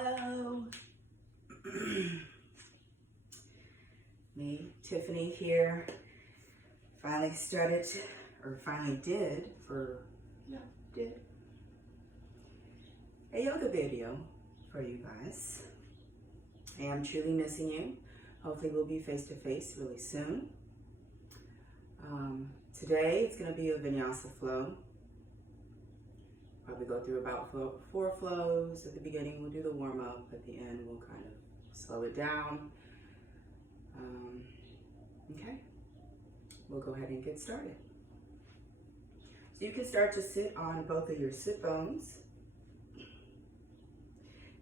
Hello. Me, Tiffany here. Finally did a yoga video for you guys. I am truly missing you. Hopefully we'll be face to face really soon. Today it's going to be a Vinyasa Flow. Probably go through about 4 flows. At the beginning we'll do the warm up. At the end we'll kind of slow it down. Okay, we'll go ahead and get started. So you can start to sit on both of your sit bones.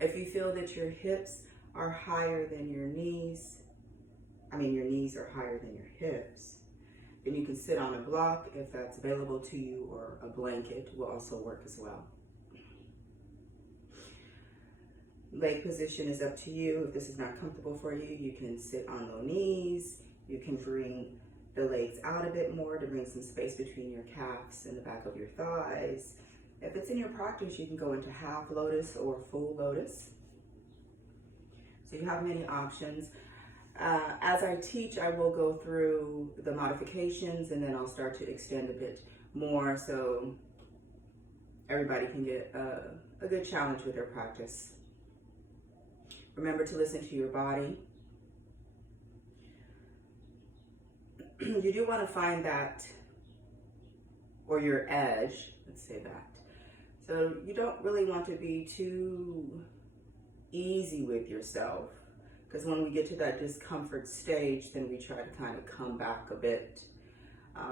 If you feel that your hips are higher than your knees, your knees are higher than your hips, then you can sit on a block if that's available to you, or a blanket will also work as well. Leg position is up to you. If this is not comfortable for you, you can sit on low knees. You can bring the legs out a bit more to bring some space between your calves and the back of your thighs. If it's in your practice, you can go into half lotus or full lotus. So you have many options. As I teach, I will go through the modifications and then I'll start to extend a bit more so everybody can get a good challenge with their practice. Remember to listen to your body. You do want to find that, or your edge, let's say that. So you don't really want to be too easy with yourself, because when we get to that discomfort stage, then we try to kind of come back a bit.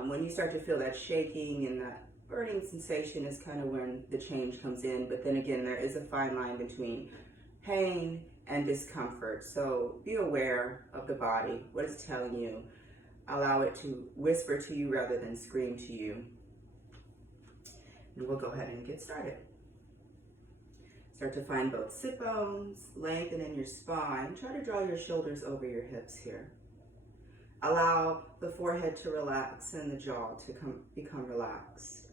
When you start to feel that shaking and that burning sensation is kind of when the change comes in. But then again, there is a fine line between pain and discomfort. So be aware of the body, what it's telling you. Allow it to whisper to you rather than scream to you. And we'll go ahead and get started. Start to find both sit bones, lengthen in your spine. Try to draw your shoulders over your hips here. Allow the forehead to relax and the jaw to become relaxed.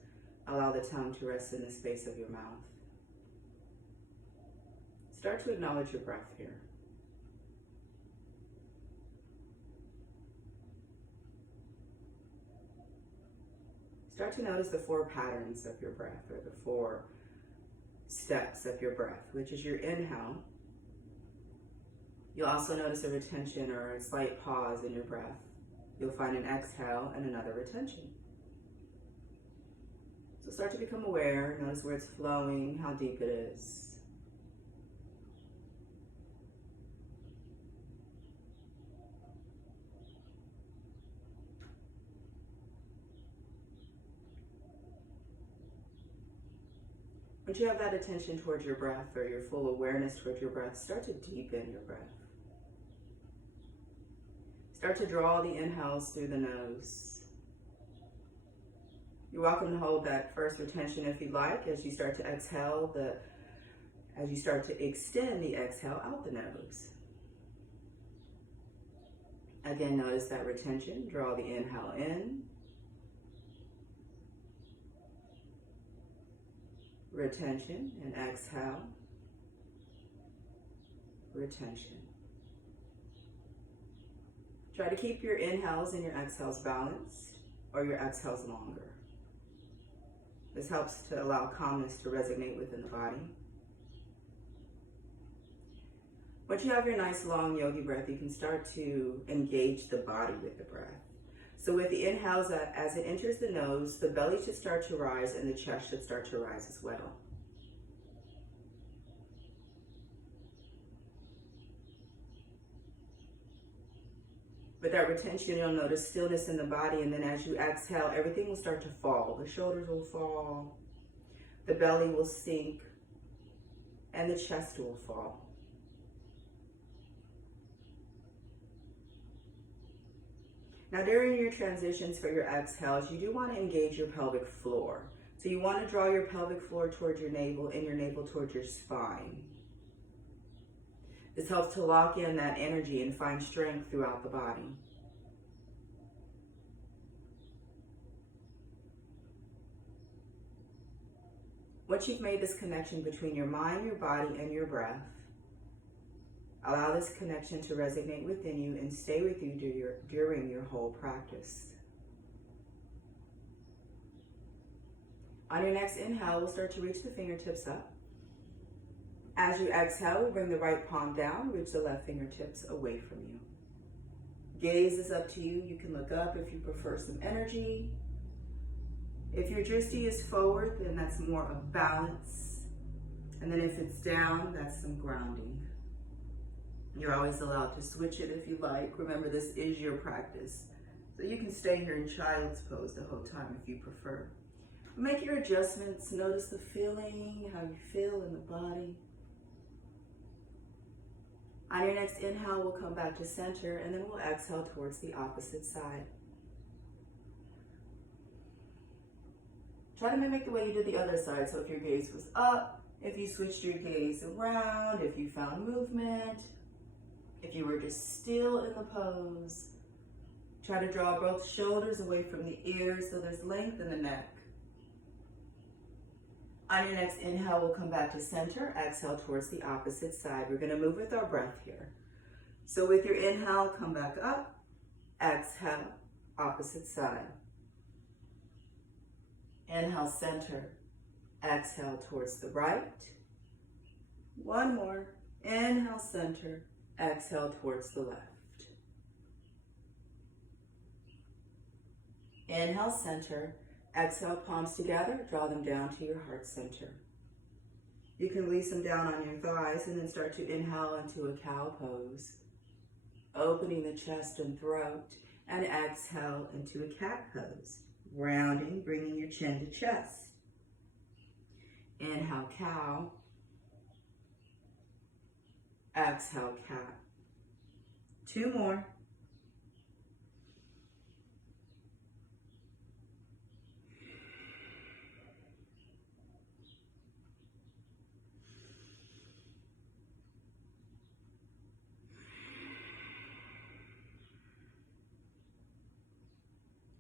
Allow the tongue to rest in the space of your mouth. Start to acknowledge your breath here. Start to notice the 4 patterns of your breath, or the 4 steps of your breath, which is your inhale. You'll also notice a retention or a slight pause in your breath. You'll find an exhale and another retention. So start to become aware. Notice where it's flowing, how deep it is. Once you have that attention towards your breath, or your full awareness towards your breath, start to deepen your breath. Start to draw the inhales through the nose. You're welcome to hold that first retention if you'd like, as you start to exhale, as you start to extend the exhale out the nose. Again, notice that retention. Draw the inhale in. Retention, and exhale, retention. Try to keep your inhales and your exhales balanced, or your exhales longer. This helps to allow calmness to resonate within the body. Once you have your nice long yogi breath, you can start to engage the body with the breath. So with the inhales, as it enters the nose, the belly should start to rise and the chest should start to rise as well. With that retention, you'll notice stillness in the body, and then as you exhale, everything will start to fall. The shoulders will fall, the belly will sink, and the chest will fall. Now during your transitions for your exhales, you do want to engage your pelvic floor. So you want to draw your pelvic floor towards your navel and your navel towards your spine. This helps to lock in that energy and find strength throughout the body. Once you've made this connection between your mind, your body, and your breath, Allow this connection to resonate within you and stay with you during your whole practice. On your next inhale, we'll start to reach the fingertips up. As you exhale, we'll bring the right palm down, reach the left fingertips away from you. Gaze is up to you. You can look up if you prefer some energy. If your drishti is forward, then that's more of balance. And then if it's down, that's some grounding. You're always allowed to switch it if you like. Remember, this is your practice. So you can stay here in child's pose the whole time if you prefer. Make your adjustments. Notice the feeling, how you feel in the body. On your next inhale, we'll come back to center, and then we'll exhale towards the opposite side. Try to mimic the way you did the other side. So if your gaze was up, if you switched your gaze around, if you found movement, if you were just still in the pose, try to draw both shoulders away from the ears so there's length in the neck. On your next inhale, we'll come back to center. Exhale towards the opposite side. We're going to move with our breath here. So with your inhale, come back up. Exhale, opposite side. Inhale, center. Exhale towards the right. One more. Inhale, center. Exhale towards the left. Inhale, center. Exhale, palms together, draw them down to your heart center. You can release them down on your thighs and then start to inhale into a cow pose, opening the chest and throat, and exhale into a cat pose, rounding, bringing your chin to chest. Inhale, cow. Exhale, cat. Two more.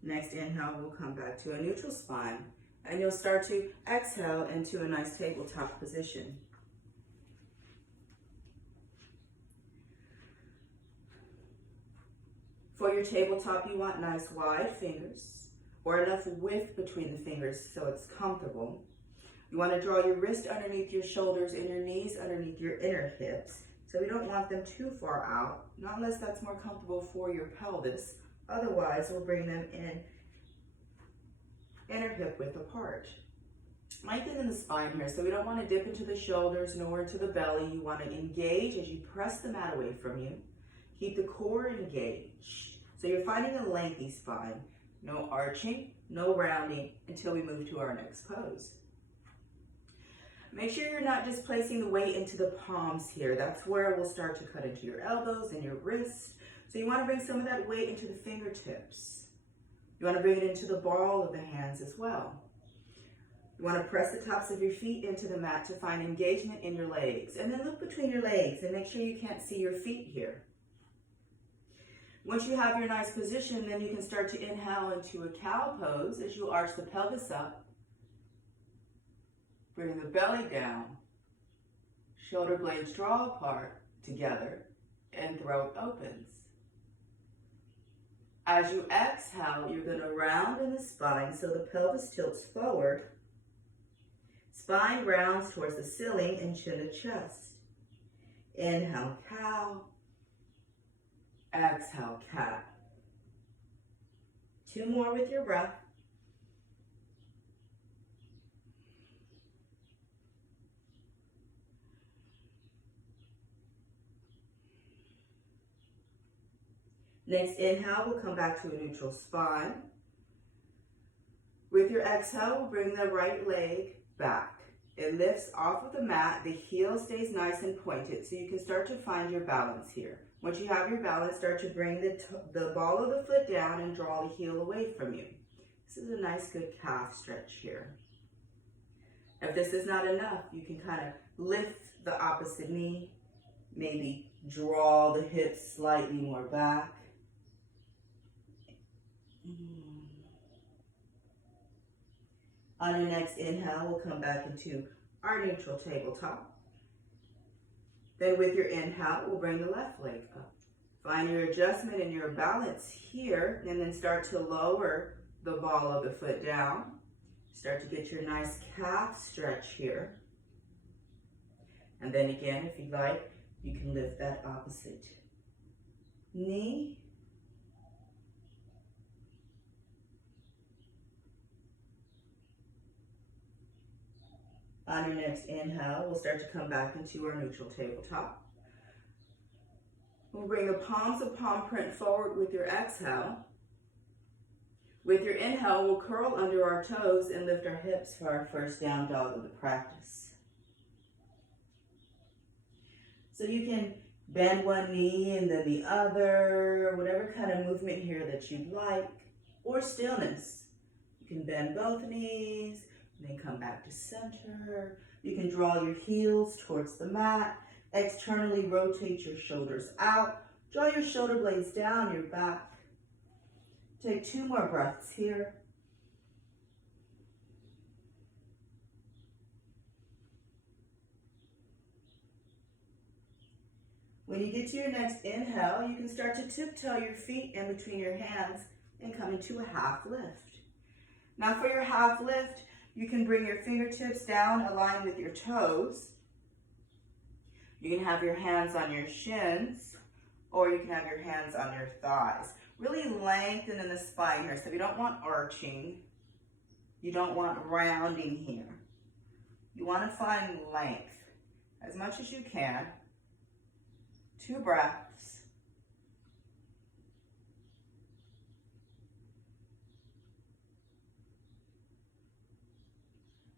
Next inhale, we'll come back to a neutral spine, and you'll start to exhale into a nice tabletop position. For your tabletop, you want nice wide fingers, or enough width between the fingers so it's comfortable. You want to draw your wrist underneath your shoulders and your knees underneath your inner hips. So we don't want them too far out, not unless that's more comfortable for your pelvis. Otherwise, we'll bring them in inner hip width apart. Lengthen in the spine here, so we don't want to dip into the shoulders nor into the belly. You want to engage as you press the mat away from you. Keep the core engaged. So you're finding a lengthy spine. No arching, no rounding until we move to our next pose. Make sure you're not just placing the weight into the palms here. That's where we'll start to cut into your elbows and your wrists. So you want to bring some of that weight into the fingertips. You want to bring it into the ball of the hands as well. You want to press the tops of your feet into the mat to find engagement in your legs. And then look between your legs and make sure you can't see your feet here. Once you have your nice position, then you can start to inhale into a cow pose as you arch the pelvis up. Bring the belly down. Shoulder blades draw apart together and throat opens. As you exhale, you're going to round in the spine so the pelvis tilts forward. Spine rounds towards the ceiling and chin to chest. Inhale, cow. Exhale, cat. Two more with your breath. Next inhale, we'll come back to a neutral spine. With your exhale, we'll bring the right leg back. It lifts off of the mat. The heel stays nice and pointed, so you can start to find your balance here. Once you have your balance, start to bring the ball of the foot down and draw the heel away from you. This is a nice, good calf stretch here. If this is not enough, you can kind of lift the opposite knee, maybe draw the hips slightly more back. On your next inhale, we'll come back into our neutral tabletop. Then with your inhale, we'll bring the left leg up. Find your adjustment and your balance here, and then start to lower the ball of the foot down. Start to get your nice calf stretch here. And then again, if you'd like, you can lift that opposite knee. On your next inhale, we'll start to come back into our neutral tabletop. We'll bring the palms of palm print forward with your exhale. With your inhale, we'll curl under our toes and lift our hips for our first down dog of the practice. So you can bend one knee and then the other, whatever kind of movement here that you'd like, or stillness. You can bend both knees, and then come back to center. You can draw your heels towards the mat. Externally rotate your shoulders out. Draw your shoulder blades down your back. Take 2 more breaths here. When you get to your next inhale, you can start to tiptoe your feet in between your hands and come into a half lift. Now for your half lift, you can bring your fingertips down, align with your toes. You can have your hands on your shins, or you can have your hands on your thighs. Really lengthen in the spine here. So you don't want arching. You don't want rounding here. You want to find length as much as you can. 2 breaths.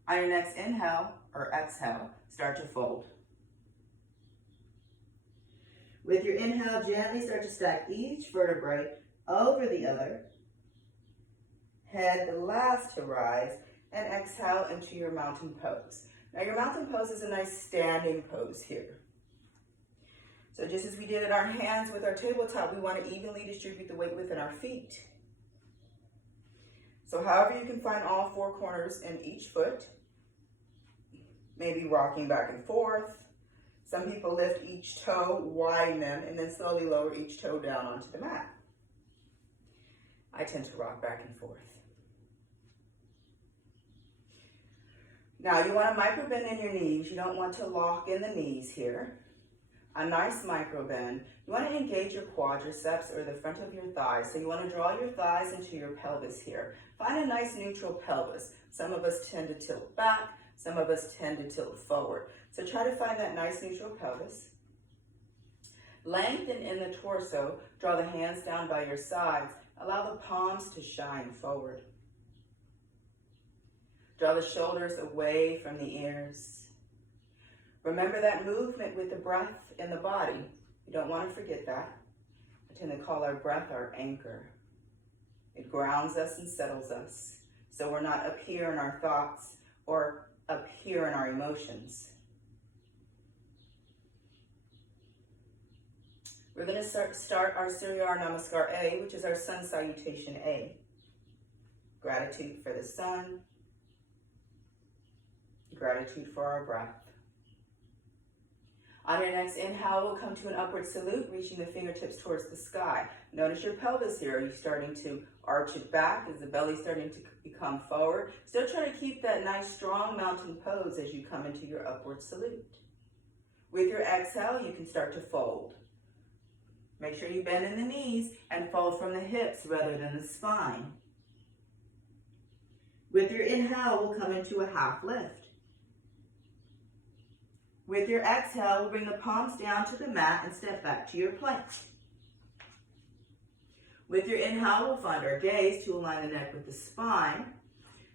On your next inhale or exhale, start to fold. With your inhale, gently start to stack each vertebrae over the other. Head the last to rise, and exhale into your mountain pose. Now your mountain pose is a nice standing pose here. So just as we did in our hands with our tabletop, we want to evenly distribute the weight within our feet. So however you can find all 4 corners in each foot, maybe rocking back and forth. Some people lift each toe, widen them, and then slowly lower each toe down onto the mat. I tend to rock back and forth. Now you want to micro bend in your knees. You don't want to lock in the knees here. A nice micro bend. You want to engage your quadriceps or the front of your thighs. So you want to draw your thighs into your pelvis here. Find a nice neutral pelvis. Some of us tend to tilt back. Some of us tend to tilt forward. So try to find that nice neutral pelvis. Lengthen in the torso. Draw the hands down by your sides. Allow the palms to shine forward. Draw the shoulders away from the ears. Remember that movement with the breath in the body. You don't want to forget that. I tend to call our breath our anchor. It grounds us and settles us. So we're not up here in our thoughts or up here in our emotions. We're going to start our Surya Namaskar A, which is our sun salutation A. Gratitude for the sun. Gratitude for our breath. On your next inhale, we'll come to an upward salute, reaching the fingertips towards the sky. Notice your pelvis here. Are you starting to arch it back? Is the belly starting to become forward? Still try to keep that nice, strong mountain pose as you come into your upward salute. With your exhale, you can start to fold. Make sure you bend in the knees and fold from the hips rather than the spine. With your inhale, we'll come into a half lift. With your exhale, we'll bring the palms down to the mat and step back to your plank. With your inhale, we'll find our gaze to align the neck with the spine.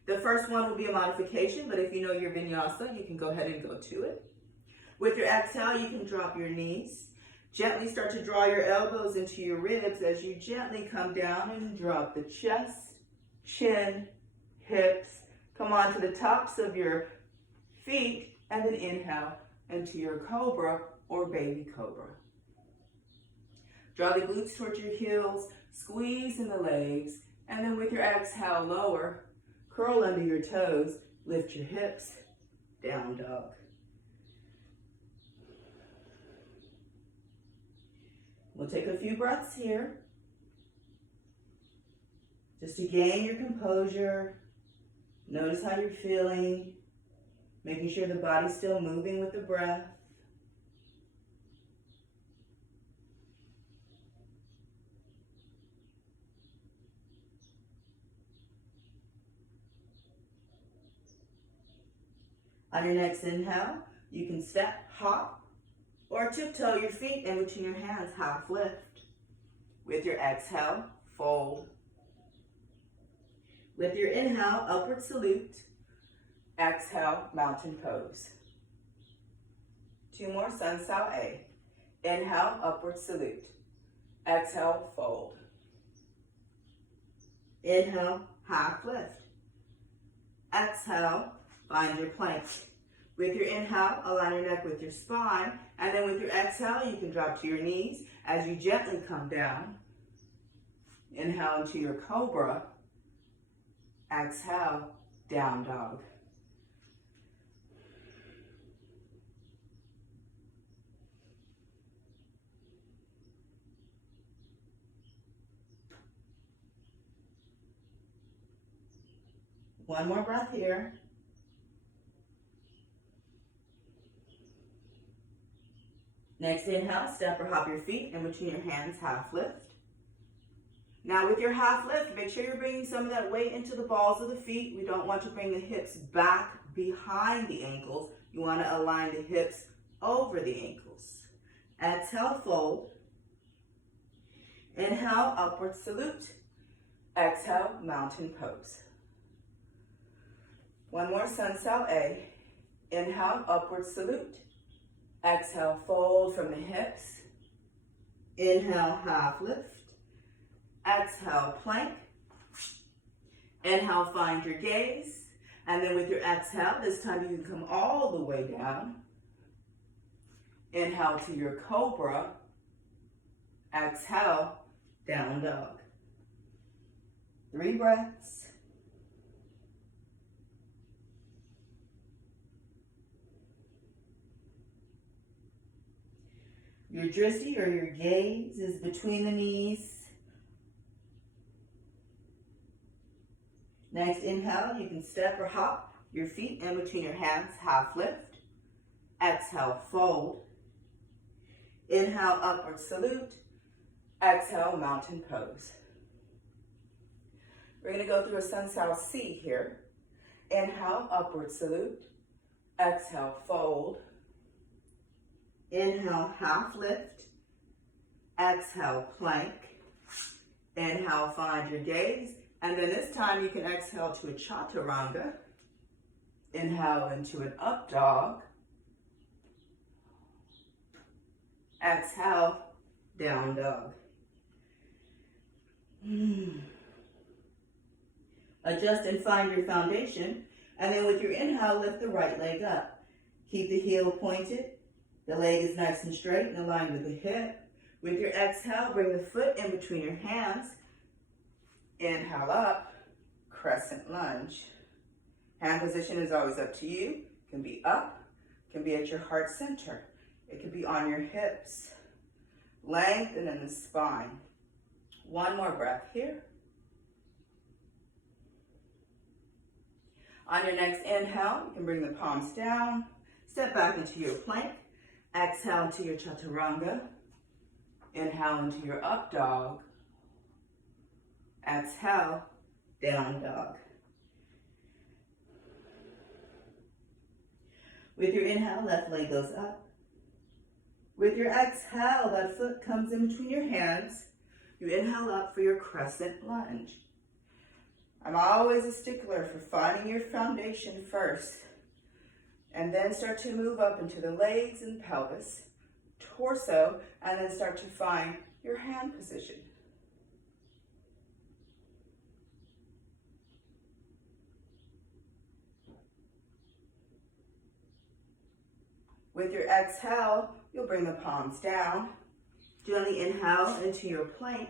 The first one will be a modification, but if you know your vinyasa, you can go ahead and go to it. With your exhale, you can drop your knees. Gently start to draw your elbows into your ribs as you gently come down and drop the chest, chin, hips. Come on to the tops of your feet and then inhale into your cobra or baby cobra. Draw the glutes towards your heels, squeeze in the legs, and then with your exhale, lower, curl under your toes, lift your hips, down dog. We'll take a few breaths here, just to gain your composure. Notice how you're feeling, making sure the body's still moving with the breath. On your next inhale, you can step, hop, or tiptoe your feet in between your hands, half lift. With your exhale, fold. With your inhale, upward salute. Exhale, mountain pose. 2 more, sun sao A. Inhale, upward salute. Exhale, fold. Inhale, half lift. Exhale, find your plank. With your inhale, align your neck with your spine, and then with your exhale, you can drop to your knees as you gently come down. Inhale into your cobra. Exhale, down dog. One more breath here. Next inhale, step or hop your feet in between your hands, half lift. Now with your half lift, make sure you're bringing some of that weight into the balls of the feet. We don't want to bring the hips back behind the ankles. You want to align the hips over the ankles. Exhale, fold. Inhale, upward salute. Exhale, mountain pose. One more, sun sao A. Inhale, upward salute. Exhale, fold from the hips. Inhale, half lift. Exhale, plank. Inhale, find your gaze. And then with your exhale, this time you can come all the way down. Inhale to your cobra. Exhale, down dog. 3 breaths. Your drishti or your gaze is between the knees. Next inhale, you can step or hop your feet in between your hands, half lift. Exhale, fold. Inhale, upward salute. Exhale, mountain pose. We're going to go through a sun sao C here. Inhale, upward salute. Exhale, fold. Inhale, half lift. Exhale, plank. Inhale, find your gaze. And then this time you can exhale to a chaturanga. Inhale into an up dog. Exhale, down dog. Adjust and find your foundation. And then with your inhale, lift the right leg up. Keep the heel pointed. The leg is nice and straight and aligned with the hip. With your exhale, bring the foot in between your hands. Inhale up, crescent lunge. Hand position is always up to you. It can be up, it can be at your heart center. It can be on your hips. Lengthen in the spine. One more breath here. On your next inhale, you can bring the palms down. Step back into your plank. Exhale into your chaturanga. Inhale into your up dog. Exhale, down dog. With your inhale, left leg goes up. With your exhale, that foot comes in between your hands. You inhale up for your crescent lunge. I'm always a stickler for finding your foundation first, and then start to move up into the legs and pelvis, torso, and then start to find your hand position. With your exhale, you'll bring the palms down. Gently inhale into your plank.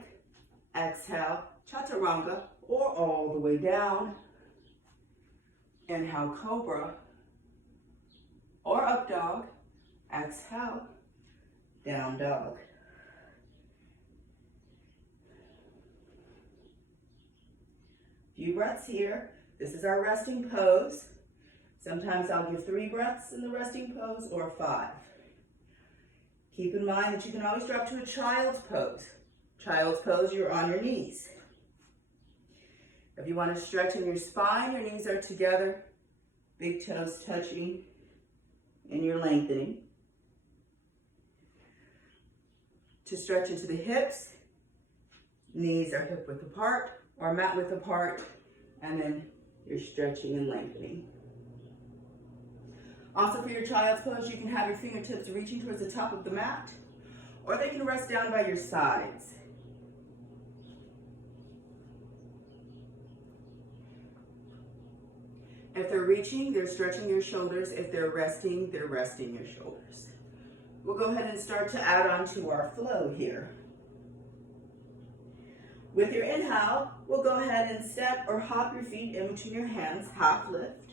Exhale, chaturanga, or all the way down. Inhale, cobra, or up dog. Exhale, down dog. Few breaths here. This is our resting pose. Sometimes I'll give 3 breaths in the resting pose or 5. Keep in mind that you can always drop to a child's pose. Child's pose, you're on your knees. If you want to stretch in your spine, your knees are together, big toes touching, and you're lengthening. To stretch into the hips, knees are hip width apart or mat width apart, and then you're stretching and lengthening. Also for your child's pose, you can have your fingertips reaching towards the top of the mat, or they can rest down by your sides. If they're reaching, they're stretching your shoulders. If they're resting your shoulders. We'll go ahead and start to add on to our flow here. With your inhale, we'll go ahead and step or hop your feet in between your hands, half lift.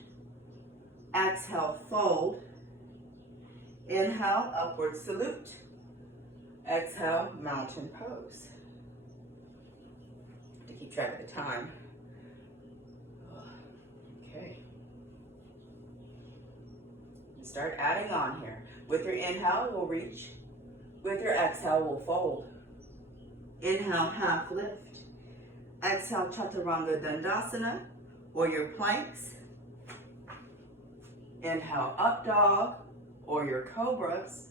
Exhale, fold. Inhale, upward salute. Exhale, mountain pose. To keep track of the time. Okay. Start adding on here. With your inhale, we'll reach. With your exhale, we'll fold. Inhale, half lift. Exhale, chaturanga dandasana, or your planks. Inhale, up dog, or your cobras.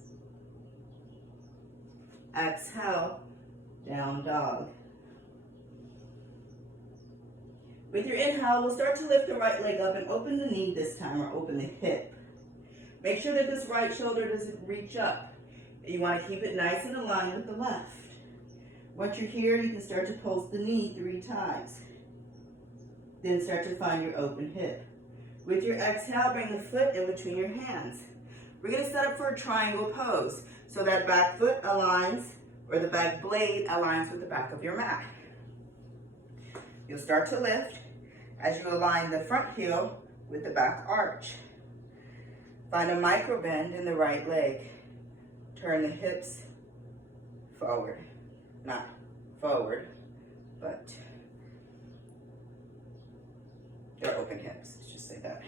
Exhale, down dog. With your inhale, we'll start to lift the right leg up and open the knee this time, or open the hip. Make sure that this right shoulder doesn't reach up. You want to keep it nice and aligned with the left. Once you're here, you can start to pulse the knee 3 times. Then start to find your open hip. With your exhale, bring the foot in between your hands. We're going to set up for a triangle pose. So that back foot aligns, or the back blade aligns with the back of your mat. You'll start to lift as you align the front heel with the back arch. Find a micro bend in the right leg. Turn the hips forward. Not forward, but they're open hips, let's just say that.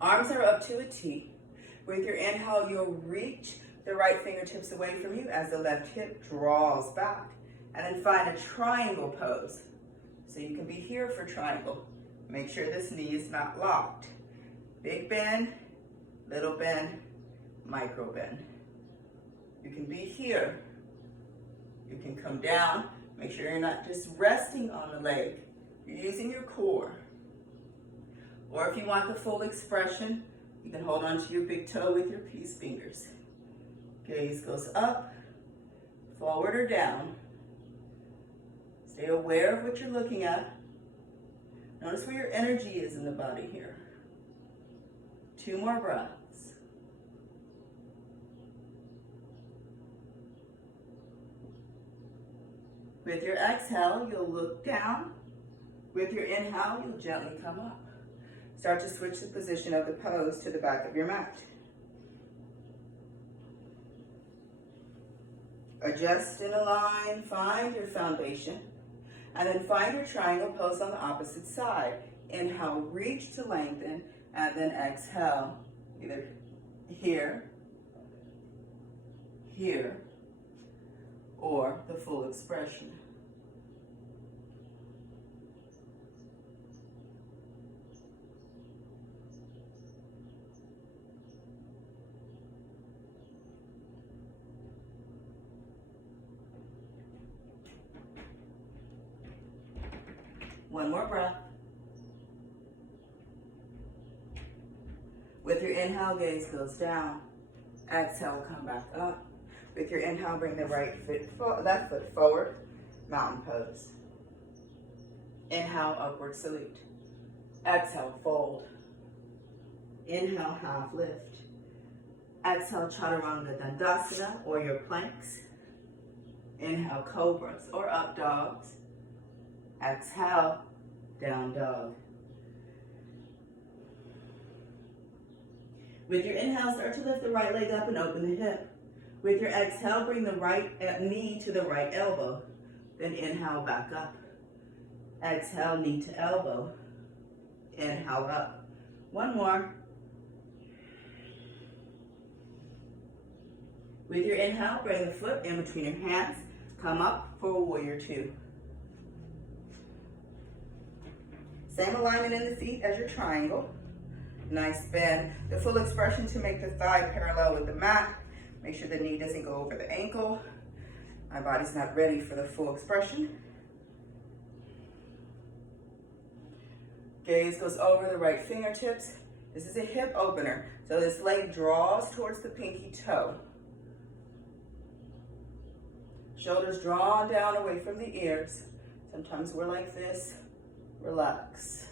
Arms are up to a T. With your inhale, you'll reach the right fingertips away from you as the left hip draws back. And then find a triangle pose. So you can be here for triangle. Make sure this knee is not locked. Big bend, little bend, micro bend. You can be here. You can come down. Make sure you're not just resting on the leg. You're using your core. Or if you want the full expression, you can hold on to your big toe with your peace fingers. Gaze goes up, forward or down. Stay aware of what you're looking at. Notice where your energy is in the body here. 2 more breaths. With your exhale, you'll look down. With your inhale, you'll gently come up. Start to switch the position of the pose to the back of your mat. Adjust and align, find your foundation, and then find your triangle pose on the opposite side. Inhale, reach to lengthen, and then exhale, either here, here, or the full expression. One more breath. With your inhale, gaze goes down. Exhale, come back up. With your inhale, bring the left foot forward, mountain pose. Inhale, upward salute. Exhale, fold. Inhale, half lift. Exhale, chaturanga dandasana, or your planks. Inhale, cobras or up dogs. Exhale, down dog. With your inhale, start to lift the right leg up and open the hip. With your exhale, bring the right knee to the right elbow. Then inhale, back up. Exhale, knee to elbow. Inhale up. One more. With your inhale, bring the foot in between your hands. Come up for warrior two. Same alignment in the feet as your triangle. Nice bend. The full expression to make the thigh parallel with the mat. Make sure the knee doesn't go over the ankle. My body's not ready for the full expression. Gaze goes over the right fingertips. This is a hip opener. So this leg draws towards the pinky toe. Shoulders drawn down away from the ears. Sometimes we're like this. Relax.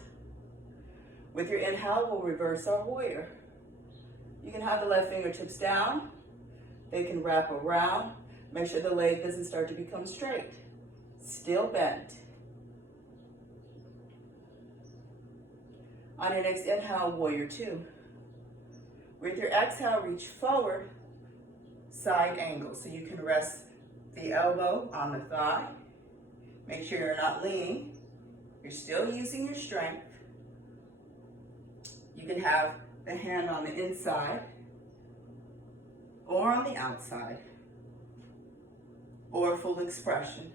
With your inhale, we'll reverse our warrior. You can have the left fingertips down. They can wrap around. Make sure the leg doesn't start to become straight. Still bent. On your next inhale, warrior two. With your exhale, reach forward, side angle. So you can rest the elbow on the thigh. Make sure you're not leaning. You're still using your strength. You can have the hand on the inside or on the outside or full expression.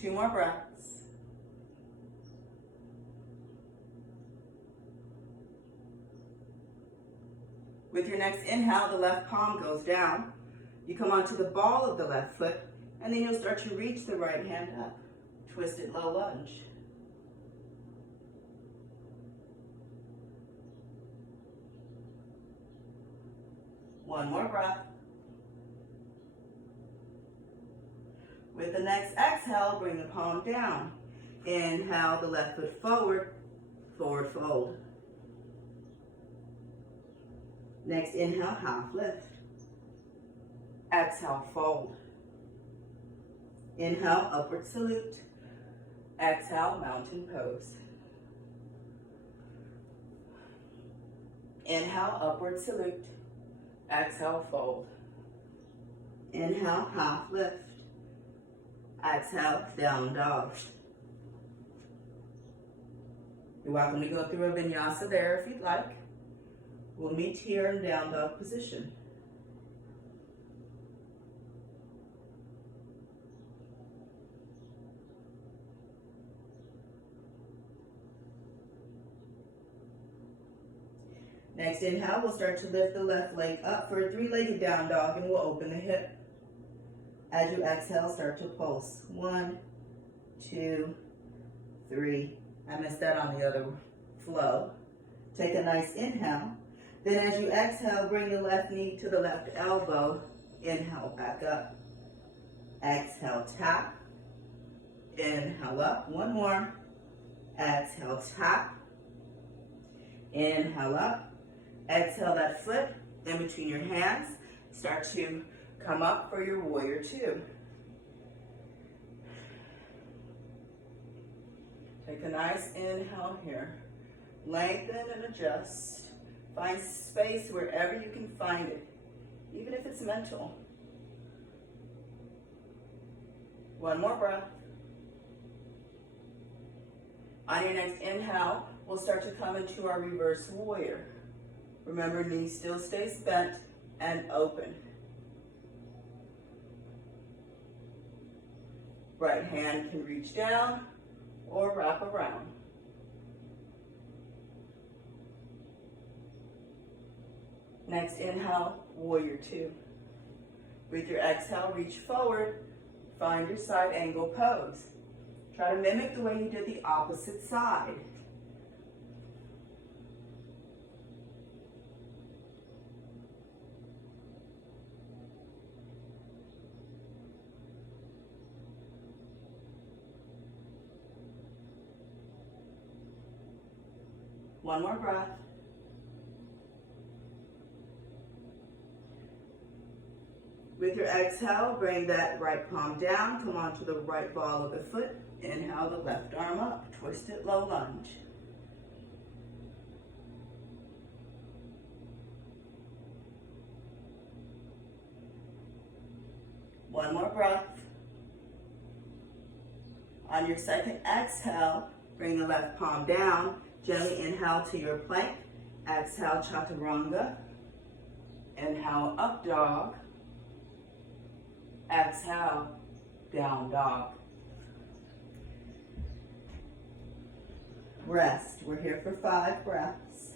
2 more breaths. With your next inhale, the left palm goes down. You come onto the ball of the left foot, and then you'll start to reach the right hand up. Twisted low lunge. One more breath. With the next exhale, bring the palm down. Inhale the left foot forward, forward fold. Next inhale, half lift. Exhale, fold. Inhale, upward salute. Exhale, mountain pose. Inhale, upward salute. Exhale, fold. Inhale, half lift. Exhale, down dog. You're welcome to go through a vinyasa there if you'd like. We'll meet here in down dog position. Next inhale, we'll start to lift the left leg up for a 3-legged down dog, and we'll open the hip. As you exhale, start to pulse. 1, 2, 3. I missed that on the other flow. Take a nice inhale. Then as you exhale, bring the left knee to the left elbow. Inhale, back up. Exhale, tap. Inhale up. One more. Exhale, tap. Inhale up. Exhale that foot in between your hands. Start to come up for your warrior two. Take a nice inhale here. Lengthen and adjust. Find space wherever you can find it, even if it's mental. One more breath. On your next inhale, we'll start to come into our reverse warrior. Remember, knee still stays bent and open. Right hand can reach down or wrap around. Next inhale, warrior two. With your exhale, reach forward, find your side angle pose. Try to mimic the way you did the opposite side. One more breath. With your exhale, bring that right palm down, come onto the right ball of the foot. Inhale the left arm up, twist it, low lunge. One more breath. On your second exhale, bring the left palm down. Gently inhale to your plank. Exhale, chaturanga. Inhale, up dog. Exhale, down dog. Rest. We're here for 5 breaths.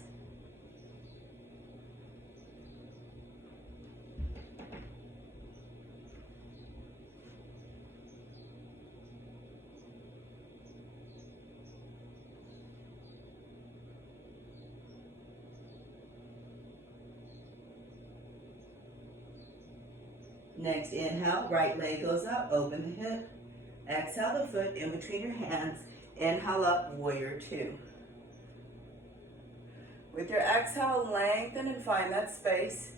Next inhale, right leg goes up, open the hip. Exhale the foot in between your hands. Inhale up, warrior 2. With your exhale, lengthen and find that space.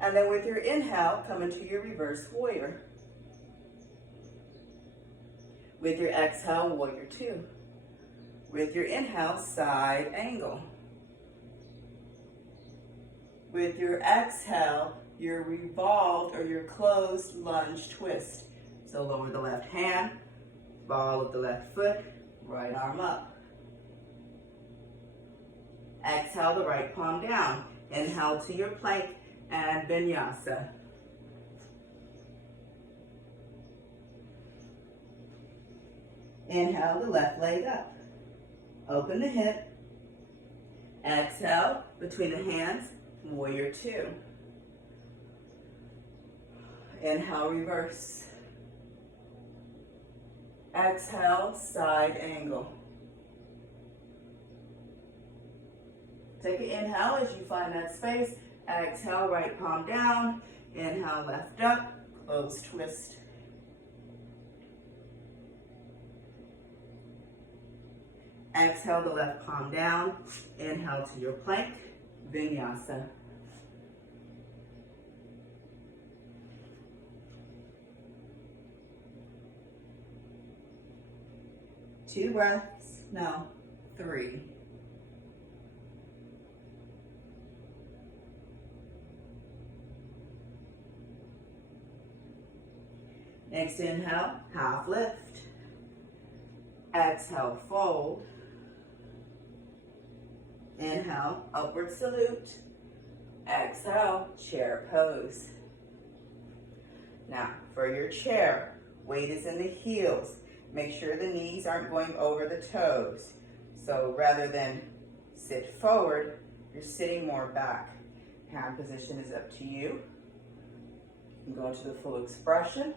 And then with your inhale, come into your reverse warrior. With your exhale, warrior 2. With your inhale, side angle. With your exhale, your revolved or your closed lunge twist. So lower the left hand, ball of the left foot, right arm up. Exhale the right palm down. Inhale to your plank and vinyasa. Inhale the left leg up. Open the hip. Exhale between the hands, warrior 2. Inhale, reverse. Exhale, side angle. Take an inhale as you find that space. Exhale, right palm down. Inhale, left up. Close twist. Exhale the left palm down. Inhale to your plank. Vinyasa. Two breaths. No, 3. Next inhale, half lift. Exhale, fold. Inhale, upward salute. Exhale, chair pose. Now, for your chair, weight is in the heels. Make sure the knees aren't going over the toes. So rather than sit forward, you're sitting more back. Hand position is up to you. You can go into the full expression.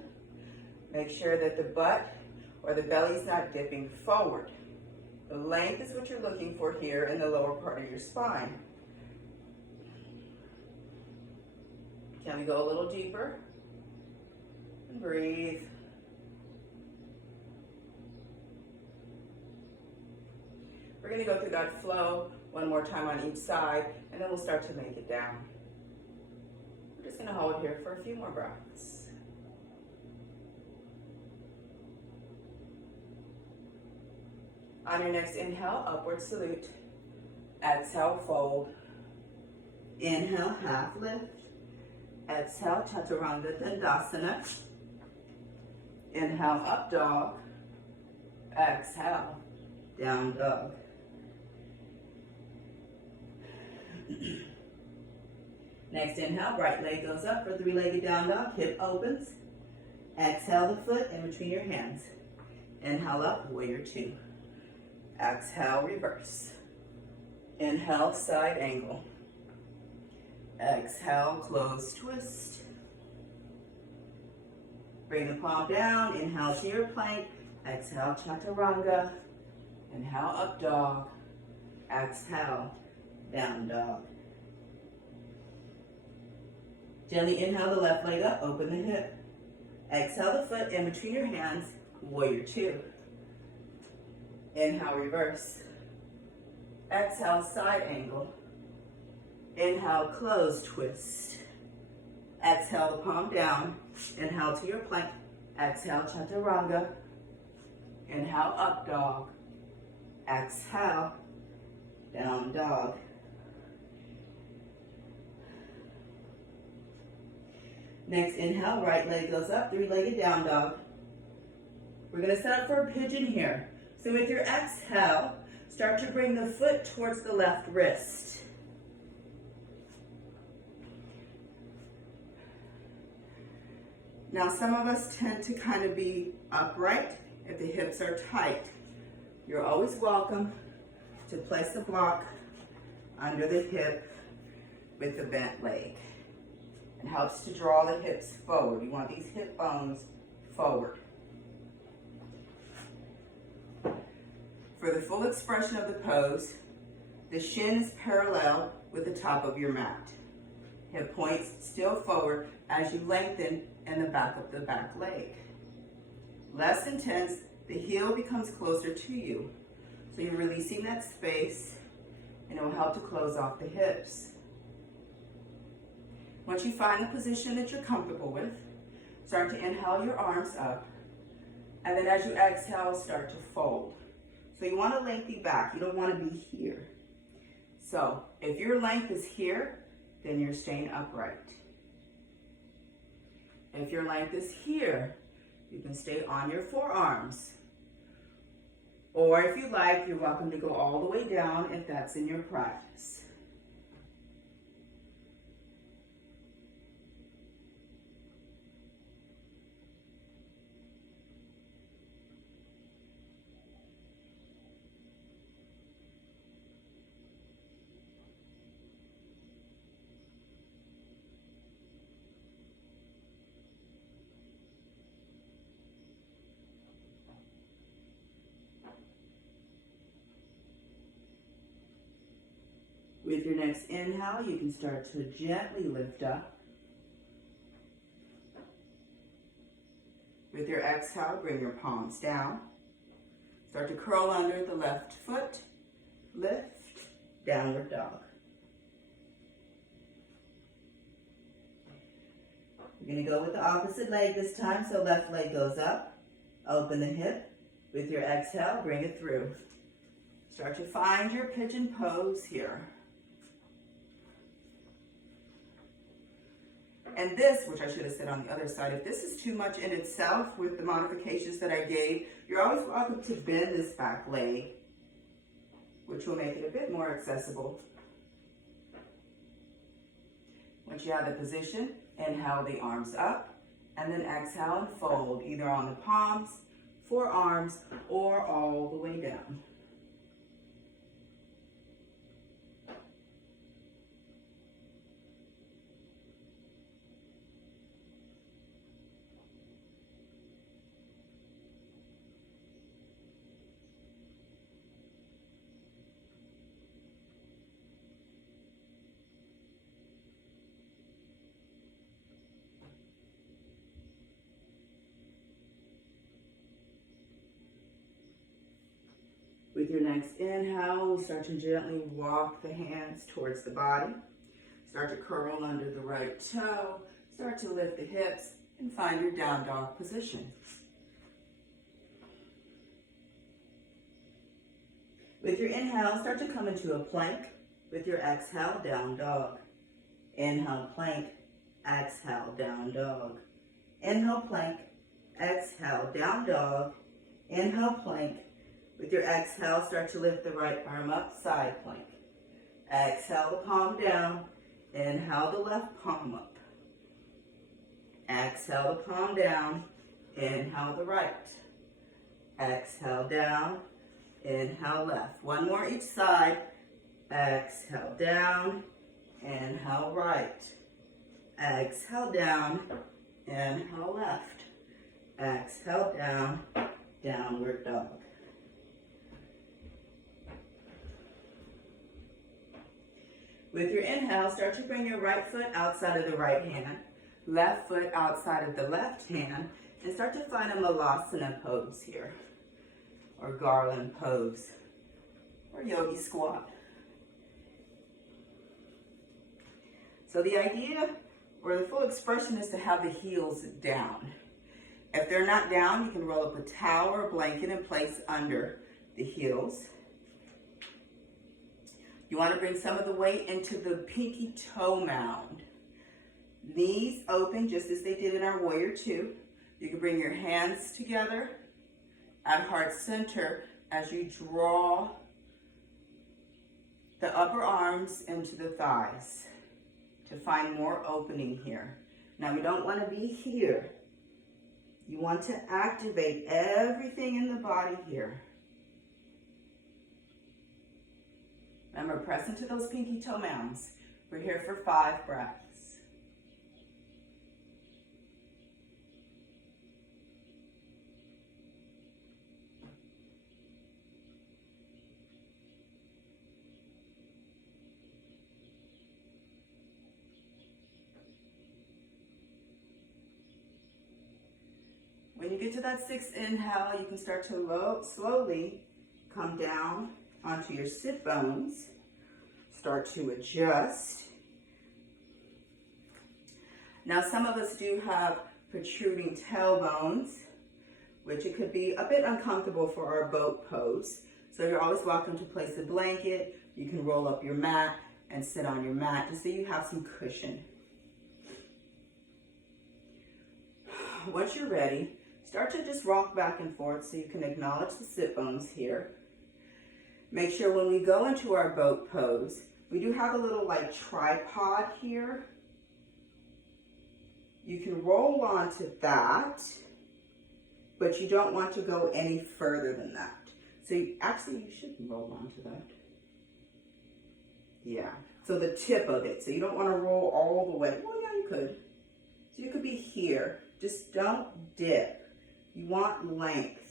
Make sure that the butt or the belly's not dipping forward. The length is what you're looking for here in the lower part of your spine. Can we go a little deeper? And breathe. We're going to go through that flow one more time on each side, and then we'll start to make it down. We're just going to hold here for a few more breaths. On your next inhale, upward salute. Exhale, fold. Inhale, half lift. Exhale, chaturanga dandasana. Inhale, up dog. Exhale, down dog. Next inhale, right leg goes up for 3-legged down dog. Hip opens. Exhale the foot in between your hands. Inhale up, warrior 2. Exhale, reverse. Inhale, side angle. Exhale, close twist. Bring the palm down. Inhale to your plank. Exhale, chaturanga. Inhale, up dog. Exhale, down dog. Gently inhale the left leg up, open the hip. Exhale the foot in between your hands, warrior 2. Inhale, reverse. Exhale, side angle. Inhale, close twist. Exhale the palm down. Inhale to your plank. Exhale, chaturanga. Inhale, up dog. Exhale, down dog. Next inhale, right leg goes up, 3-legged down dog. We're gonna set up for a pigeon here. So with your exhale, start to bring the foot towards the left wrist. Now some of us tend to kind of be upright if the hips are tight. You're always welcome to place a block under the hip with the bent leg. It helps to draw the hips forward. You want these hip bones forward. For the full expression of the pose, the shin is parallel with the top of your mat. Hip points still forward as you lengthen in the back of the back leg. Less intense, the heel becomes closer to you. So you're releasing that space and it will help to close off the hips. Once you find the position that you're comfortable with, start to inhale your arms up, and then as you exhale, start to fold. So you want a lengthy back, you don't want to be here. So if your length is here, then you're staying upright. If your length is here, you can stay on your forearms. Or if you like, you're welcome to go all the way down if that's in your practice. With your next inhale, you can start to gently lift up. With your exhale, bring your palms down. Start to curl under the left foot. Lift, downward dog. We're going to go with the opposite leg this time, so left leg goes up. Open the hip. With your exhale, bring it through. Start to find your pigeon pose here. And this, which I should have said on the other side, if this is too much in itself with the modifications that I gave, you're always welcome to bend this back leg, which will make it a bit more accessible. Once you have the position, inhale the arms up, and then exhale and fold, either on the palms, forearms, or all the way down. With your next inhale, we'll start to gently walk the hands towards the body. Start to curl under the right toe. Start to lift the hips and find your down dog position. With your inhale, start to come into a plank. With your exhale, down dog. Inhale, plank. Exhale, down dog. Inhale, plank. Exhale, down dog. Inhale, plank. With your exhale, start to lift the right arm up, side plank. Exhale the palm down. Inhale the left palm up. Exhale the palm down. Inhale the right. Exhale down. Inhale left. One more each side. Exhale down. Inhale right. Exhale down. Inhale left. Exhale down. Downward dog. With your inhale, start to bring your right foot outside of the right hand, left foot outside of the left hand, and start to find a malasana pose here, or garland pose, or yogi squat. So the idea, or the full expression, is to have the heels down. If they're not down, you can roll up a towel or a blanket and place under the heels. You want to bring some of the weight into the pinky toe mound. Knees open just as they did in our warrior two. You can bring your hands together at heart center as you draw the upper arms into the thighs to find more opening here. Now we don't want to be here. You want to activate everything in the body here. Remember, press into those pinky toe mounds. We're here for 5 breaths. When you get to that 6th inhale, you can start to slowly come down onto your sit bones. Start to adjust. Now, some of us do have protruding tailbones, which it could be a bit uncomfortable for our boat pose. So you're always welcome to place a blanket. You can roll up your mat and sit on your mat just so you have some cushion. Once you're ready, start to just rock back and forth so you can acknowledge the sit bones here. Make sure when we go into our boat pose, we do have a little like tripod here. You can roll onto that, but you don't want to go any further than that. So you shouldn't roll onto that. Yeah, so the tip of it. So you don't want to roll all the way. Well, yeah, you could. So you could be here. Just don't dip. You want length.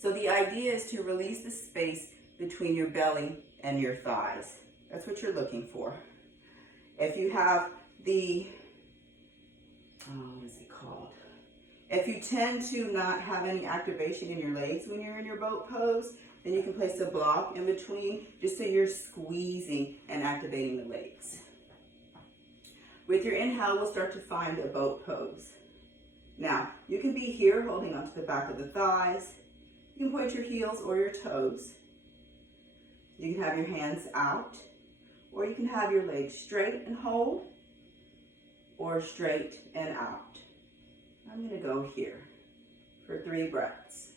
So the idea is to release the space between your belly and your thighs. That's what you're looking for. If you have what is it called? If you tend to not have any activation in your legs when you're in your boat pose, then you can place a block in between just so you're squeezing and activating the legs. With your inhale, we'll start to find a boat pose. Now, you can be here holding onto the back of the thighs. You can point your heels or your toes. You can have your hands out, or you can have your legs straight and hold, or straight and out. I'm going to go here for 3 breaths.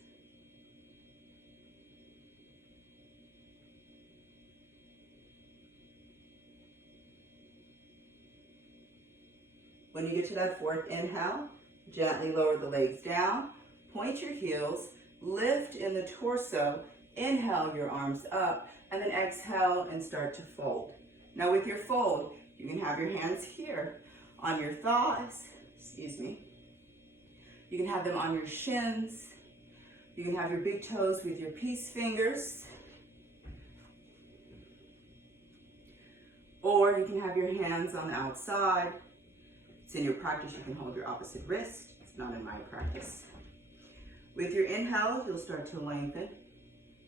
When you get to that 4th inhale, gently lower the legs down, point your heels, lift in the torso, inhale your arms up, and then exhale and start to fold. Now with your fold, you can have your hands here on your thighs, You can have them on your shins. You can have your big toes with your peace fingers. Or you can have your hands on the outside. It's in your practice, you can hold your opposite wrist. It's not in my practice. With your inhale, you'll start to lengthen.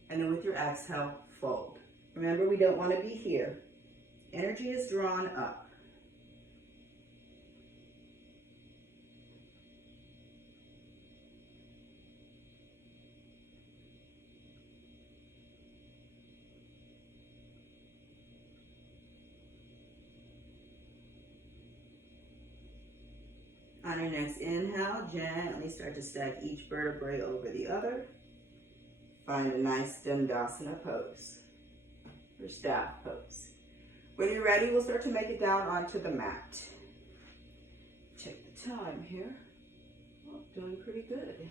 And then with your exhale, fold. Remember, we don't want to be here. Energy is drawn up. On your next inhale, gently start to stack each vertebrae over the other. Find a nice Dandasana pose, or staff pose. When you're ready, we'll start to make it down onto the mat. Check the time here. Oh, doing pretty good.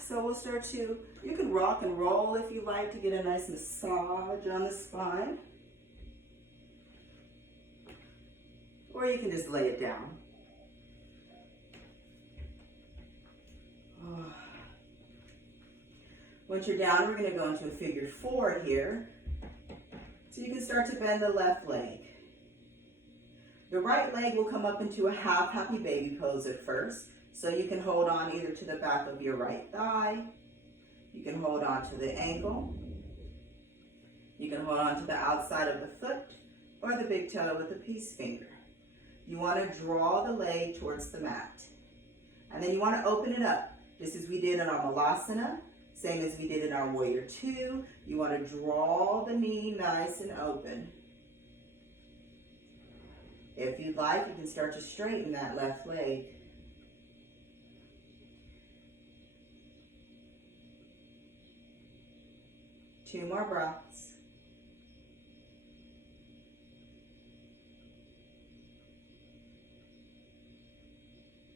So we'll start to, you can rock and roll if you like to get a nice massage on the spine. Or you can just lay it down. Oh. Once you're down, we're going to go into a figure 4 here. So you can start to bend the left leg. The right leg will come up into a half happy baby pose at first. So you can hold on either to the back of your right thigh. You can hold on to the ankle. You can hold on to the outside of the foot or the big toe with the peace finger. You want to draw the leg towards the mat. And then you want to open it up, just as we did in our Malasana, same as we did in our Warrior 2. You want to draw the knee nice and open. If you'd like, you can start to straighten that left leg. 2 more breaths.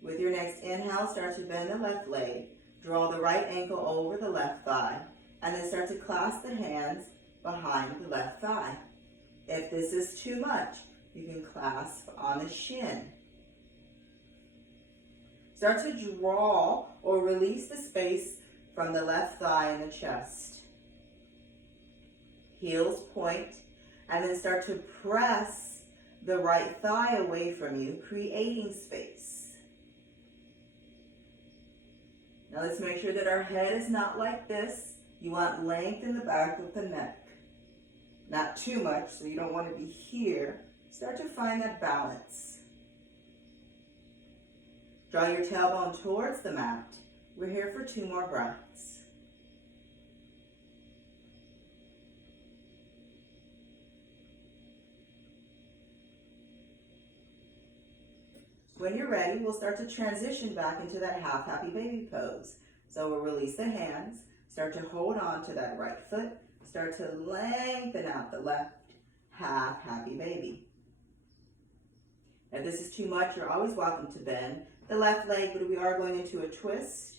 With your next inhale, start to bend the left leg. Draw the right ankle over the left thigh. And then start to clasp the hands behind the left thigh. If this is too much, you can clasp on the shin. Start to draw or release the space from the left thigh and the chest. Heels point, and then start to press the right thigh away from you, creating space. Now let's make sure that our head is not like this. You want length in the back of the neck. Not too much, so you don't want to be here. Start to find that balance. Draw your tailbone towards the mat. We're here for 2 more breaths. When you're ready, we'll start to transition back into that half happy baby pose. So we'll release the hands, start to hold on to that right foot, start to lengthen out the left half happy baby. If this is too much, you're always welcome to bend the left leg, but we are going into a twist.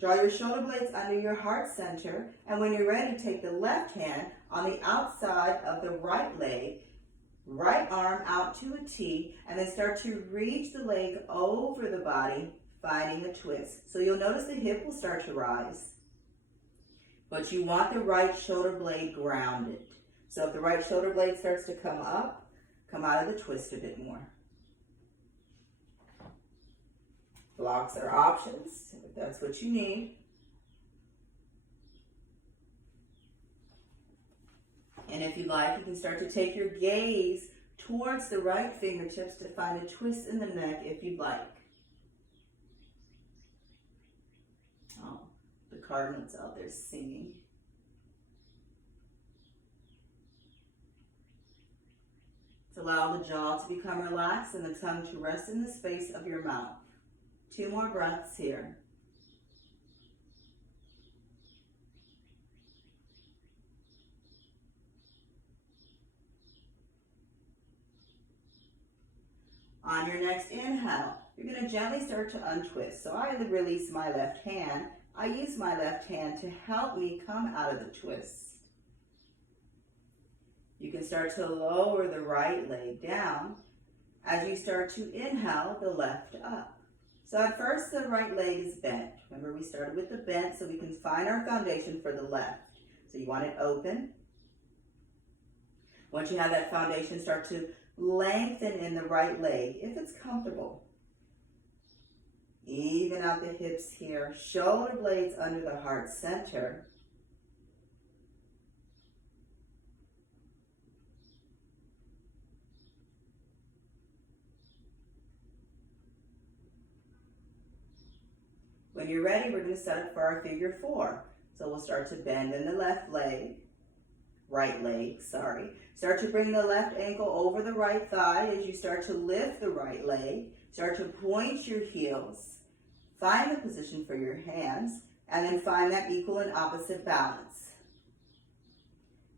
Draw your shoulder blades under your heart center, and when you're ready, take the left hand on the outside of the right leg, right arm out to a T, and then start to reach the leg over the body, finding a twist. So you'll notice the hip will start to rise, but you want the right shoulder blade grounded. So if the right shoulder blade starts to come up, come out of the twist a bit more. Blocks are options, if that's what you need. And if you like, you can start to take your gaze towards the right fingertips to find a twist in the neck if you'd like. Oh, the cardinals out there singing. Allow the jaw to become relaxed and the tongue to rest in the space of your mouth. 2 more breaths here. On your next inhale, you're going to gently start to untwist. So I release my left hand. I use my left hand to help me come out of the twist. You can start to lower the right leg down as you start to inhale the left up. So at first the right leg is bent. Remember we started with the bent so we can find our foundation for the left. So you want it open. Once you have that foundation, start to lengthen in the right leg if it's comfortable. Even out the hips here. Shoulder blades under the heart center. When you're ready, we're going to set up for our figure 4. So we'll start to bend in the left leg, right leg, sorry. Start to bring the left ankle over the right thigh as you start to lift the right leg. Start to point your heels. Find the position for your hands, and then find that equal and opposite balance.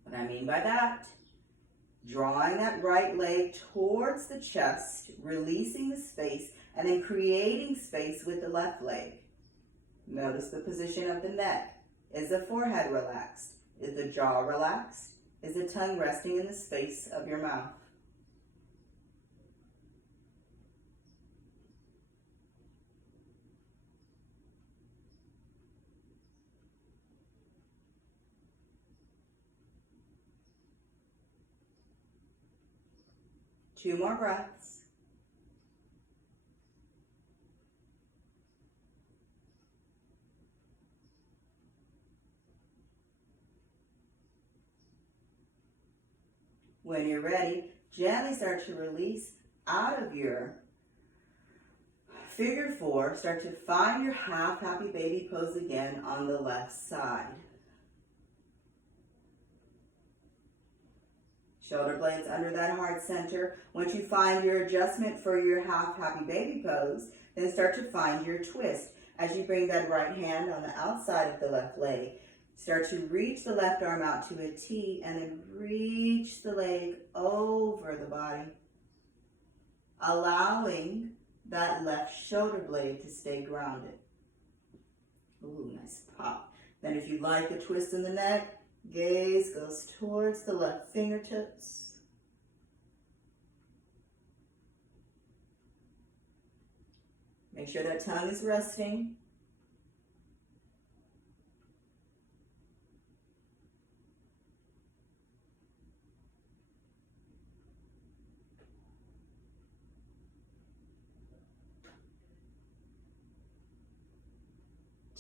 What I mean by that, drawing that right leg towards the chest, releasing the space, and then creating space with the left leg. Notice the position of the neck. Is the forehead relaxed? Is the jaw relaxed? Is the tongue resting in the space of your mouth? Two more breaths. When you're ready, gently start to release out of your figure 4. Start to find your half happy baby pose again on the left side. Shoulder blades under that heart center. Once you find your adjustment for your half happy baby pose, then start to find your twist. As you bring that right hand on the outside of the left leg, start to reach the left arm out to a T and then reach the leg over the body, allowing that left shoulder blade to stay grounded. Ooh, nice pop. Then if you like a twist in the neck, gaze goes towards the left fingertips. Make sure that tongue is resting.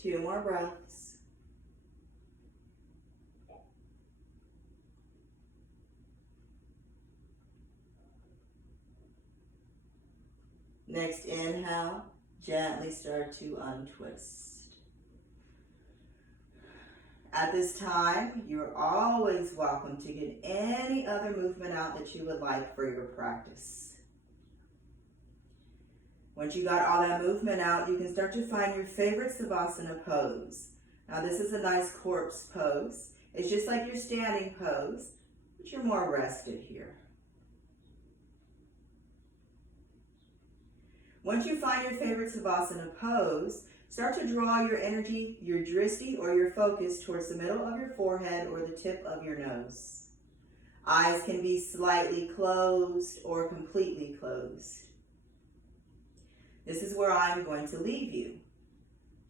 Two more breaths. Next inhale, gently start to untwist. At this time, you're always welcome to get any other movement out that you would like for your practice. Once you got all that movement out, you can start to find your favorite Savasana pose. Now this is a nice corpse pose. It's just like your standing pose, but you're more rested here. Once you find your favorite Savasana pose, start to draw your energy, your drishti or your focus towards the middle of your forehead or the tip of your nose. Eyes can be slightly closed or completely closed. This is where I'm going to leave you.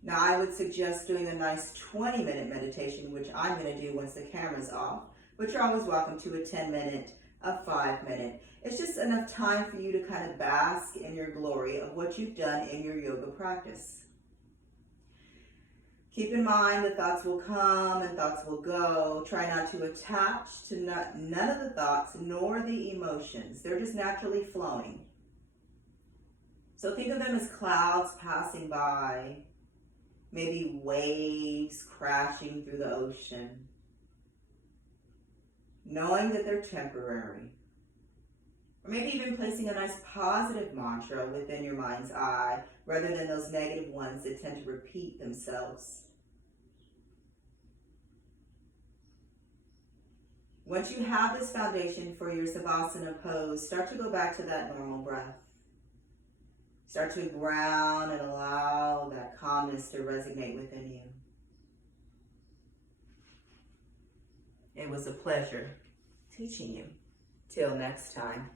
Now I would suggest doing a nice 20-minute meditation, which I'm going to do once the camera's off, but you're always welcome to a 10-minute, a 5-minute. It's just enough time for you to kind of bask in your glory of what you've done in your yoga practice. Keep in mind that thoughts will come and thoughts will go. Try not to attach to none of the thoughts nor the emotions. They're just naturally flowing. So think of them as clouds passing by, maybe waves crashing through the ocean, knowing that they're temporary. Or maybe even placing a nice positive mantra within your mind's eye, rather than those negative ones that tend to repeat themselves. Once you have this foundation for your Savasana pose, start to go back to that normal breath. Start to ground and allow that calmness to resonate within you. It was a pleasure teaching you. Till next time.